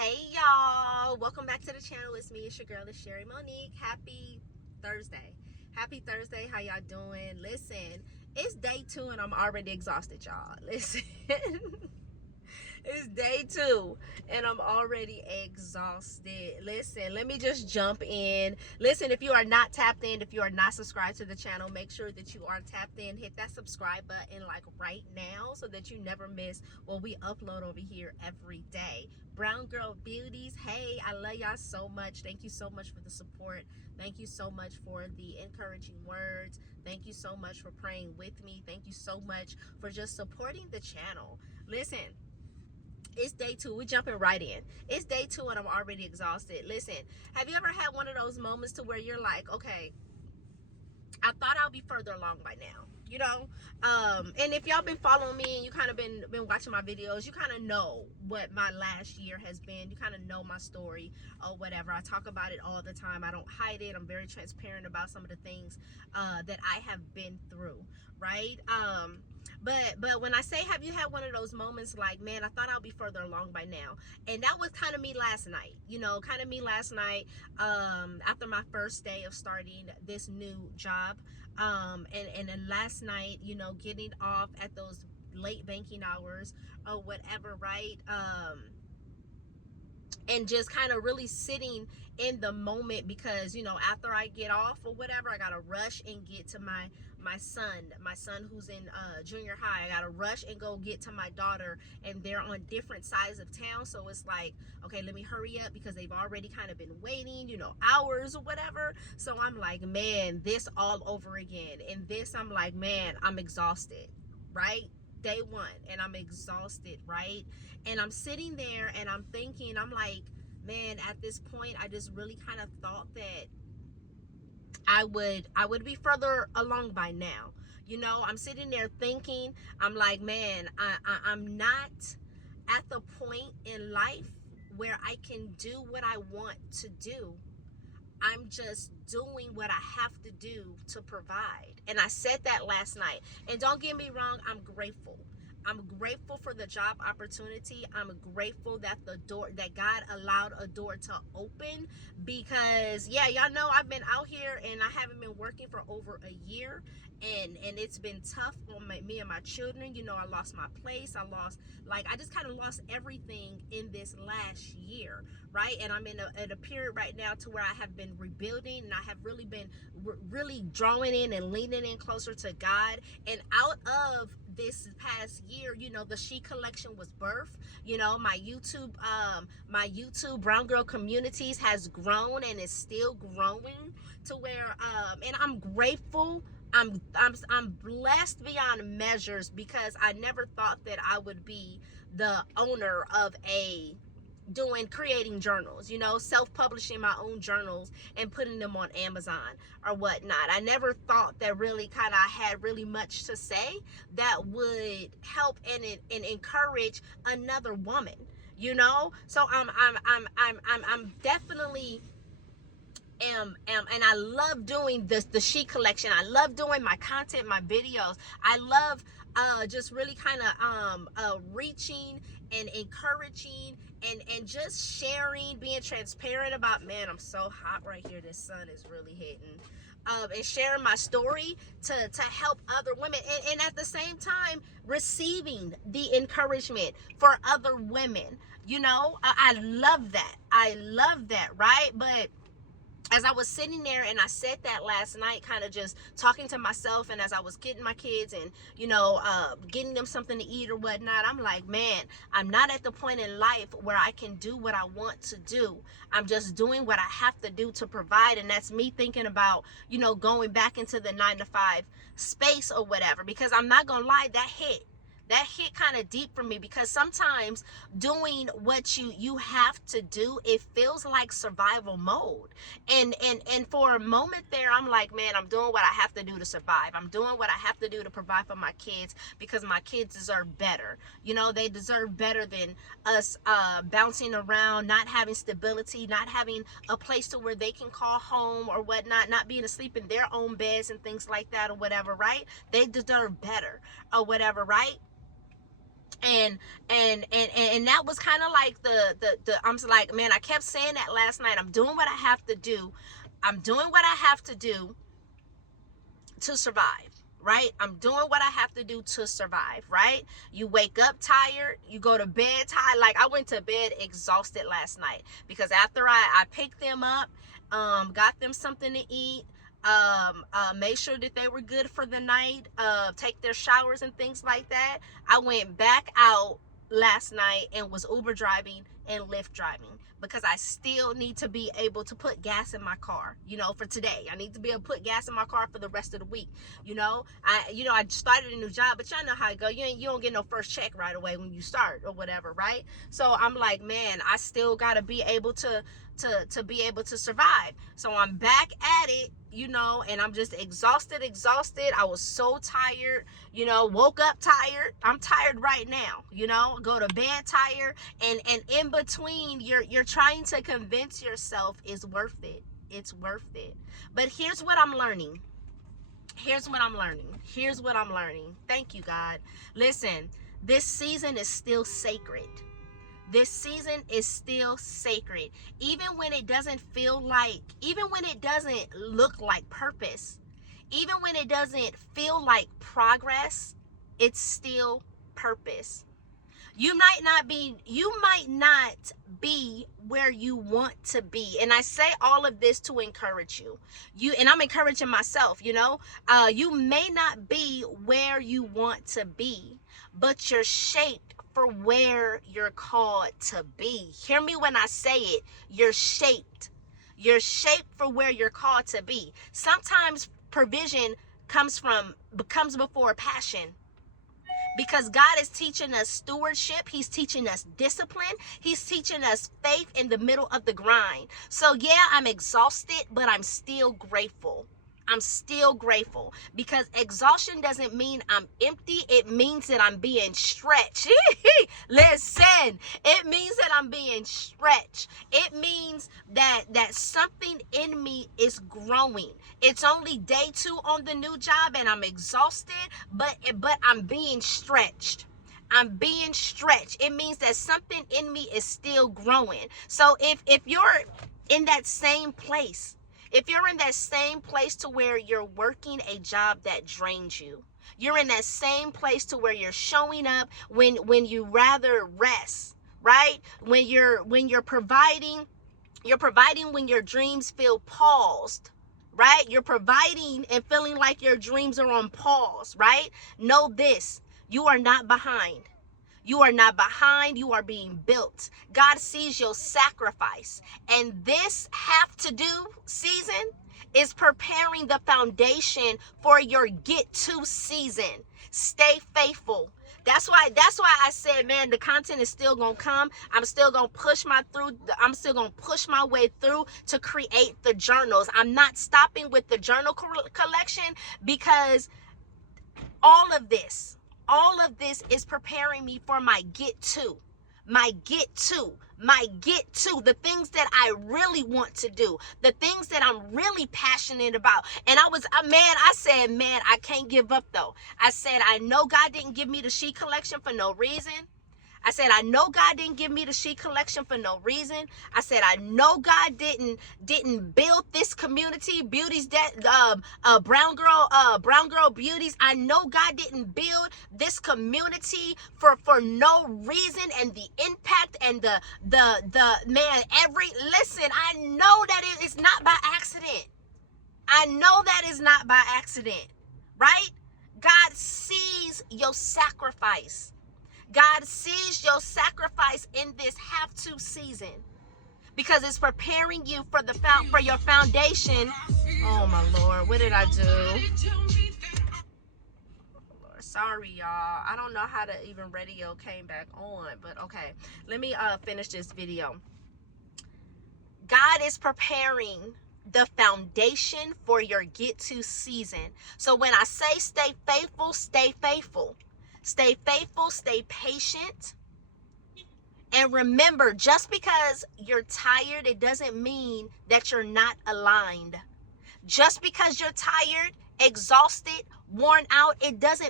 Hey y'all, welcome back to the channel. It's me, it's your girl, it's Sherry Monique. Happy Thursday. Happy Thursday. How y'all doing? Listen, it's day 2 and I'm already exhausted, y'all. Listen. It's day 2 and I'm already exhausted. Listen, let me just jump in. Listen, if you are not tapped in, if you are not subscribed to the channel, make sure that you are tapped in. Hit that subscribe button like right now so that you never miss what we upload over here every day. Brown Girl Beauties, hey, I love y'all so much. Thank you so much for the support. Thank you so much for the encouraging words. Thank you so much for praying with me. Thank you so much for just supporting the channel. Listen, it's day 2. We're jumping right in. It's day 2 and I'm already exhausted. Listen, have you ever had one of those moments to where you're like, okay, I thought I'll be further along by now, you know? And if y'all been following me and you kind of been watching my videos, you kind of know what my last year has been. You kind of know my story or whatever. I talk about it all the time. I don't hide it. I'm very transparent about some of the things that I have been through, right? But when I say, have you had one of those moments like, man, I thought I'll be further along by now? And that was kind of me last night, you know, kind of me last night, after my first day of starting this new job. And then last night, you know, getting off at those late banking hours or whatever, right? And just kind of really sitting in the moment because, you know, after I get off or whatever, I gotta rush and get to my son who's in junior high. I gotta rush and go get to my daughter, and they're on different sides of town, so it's like, okay, let me hurry up because they've already kind of been waiting, you know, hours or whatever. So I'm like, man, this all over again. And this, I'm like, man, I'm exhausted, right? Day 1 and I'm exhausted, right? And I'm sitting there and I'm thinking, I'm like, man, at this point I just really kind of thought that I would be further along by now. You know, I'm sitting there thinking, I'm like, man, I'm not at the point in life where I can do what I want to do. I'm just doing what I have to do to provide. And I said that last night. And don't get me wrong, I'm grateful. I'm grateful for the job opportunity. I'm grateful that that God allowed a door to open, because yeah, y'all know I've been out here and I haven't been working for over a year, and it's been tough on me and my children. You know, I lost my place. I just kind of lost everything in this last year, right? And I'm in a period right now to where I have been rebuilding, and I have really been really drawing in and leaning in closer to God. And out of this past year, you know, the She collection was birthed. You know, my YouTube Brown Girl Communities has grown and is still growing to where and I'm grateful. I'm blessed beyond measures, because I never thought that I would be the owner of creating journals, you know, self-publishing my own journals and putting them on Amazon or whatnot. I never thought that really kind of had really much to say that would help and encourage another woman, you know. So I'm definitely and I love doing the She collection. I love doing my content, my videos. I love just really kind of reaching and encouraging and just sharing, being transparent about, man, I'm so hot right here, this sun is really hitting, and sharing my story to help other women, and at the same time receiving the encouragement for other women. You know, I love that. I love that, right? But as I was sitting there and I said that last night, kind of just talking to myself, and as I was getting my kids and, you know, getting them something to eat or whatnot, I'm like, man, I'm not at the point in life where I can do what I want to do. I'm just doing what I have to do to provide. And that's me thinking about, you know, going back into the 9-to-5 space or whatever, because I'm not gonna lie, that hit kind of deep for me, because sometimes doing what you have to do, it feels like survival mode. And for a moment there, I'm like, man, I'm doing what I have to do to survive. I'm doing what I have to do to provide for my kids, because my kids deserve better. You know, they deserve better than us bouncing around, not having stability, not having a place to where they can call home or whatnot, not being asleep in their own beds and things like that or whatever, right? They deserve better or whatever, right? and and that was kind of like the I'm like, man, I kept saying that last night. I'm doing what I have to do. I'm doing what I have to do to survive, right? I'm doing what I have to do to survive, right? You wake up tired, you go to bed tired. Like, I went to bed exhausted last night because after I picked them up, got them something to eat, made sure that they were good for the night, take their showers and things like that. I went back out last night and was Uber driving and Lyft driving because I still need to be able to put gas in my car, for today. I need to be able to put gas in my car for the rest of the week. I started a new job, but y'all know how it go. You don't get no first check right away when you start or whatever, right? So I'm like, man, I still got to be able to be able to survive. So I'm back at it, and I'm just exhausted. I was so tired, woke up tired. I'm tired right now, go to bed tired, and in between you're trying to convince yourself it's worth it. It's worth it. But here's what I'm learning. Thank you, God. Listen, this season is still sacred. This season is still sacred. Even when it doesn't look like purpose, even when it doesn't feel like progress, it's still purpose. You might not be where you want to be. And I say all of this to encourage you. And I'm encouraging myself, you may not be where you want to be, but you're shaped for where you're called to be. Hear me when I say it. You're shaped. You're shaped for where you're called to be. Sometimes provision comes before passion. Because God is teaching us stewardship. He's teaching us discipline. He's teaching us faith in the middle of the grind. So yeah, I'm exhausted, but I'm still grateful. I'm still grateful because exhaustion doesn't mean I'm empty. It means that I'm being stretched. Listen, it means that I'm being stretched. It means that something in me is growing. It's only day 2 on the new job and I'm exhausted, but I'm being stretched. I'm being stretched. It means that something in me is still growing. So if you're in that same place, to where you're working a job that drains you, you're in that same place to where you're showing up when you rather rest, right? When you're providing when your dreams feel paused, right? You're providing and feeling like your dreams are on pause, right? Know this, you are not behind. You are not behind. You are being built. God sees your sacrifice. And this have to do season is preparing the foundation for your get to season. Stay faithful. That's why I said, man, the content is still going to come. I'm still going to push my way through to create the journals. I'm not stopping with the journal collection because all of this is preparing me for my get to, the things that I really want to do, the things that I'm really passionate about. And I said, I can't give up though. I said, I know God didn't give me the sheet collection for no reason. I said, I know God didn't give me the sheet collection for no reason. I said, I know God didn't build this community, Beauties, brown girl Beauties. I know God didn't build this community for no reason, and the impact and the man, listen, I know that it is not by accident. I know that is not by accident, right? God sees your sacrifice. God sees your sacrifice in this have-to season because it's preparing you for your foundation. Oh my Lord, what did I do? Lord, sorry y'all. I don't know how to even radio came back on, but okay. Let me finish this video. God is preparing the foundation for your get to season. So when I say stay faithful, stay faithful. Stay faithful, stay patient. And remember, just because you're tired, it doesn't mean that you're not aligned. Just because you're tired, exhausted, worn out, it doesn't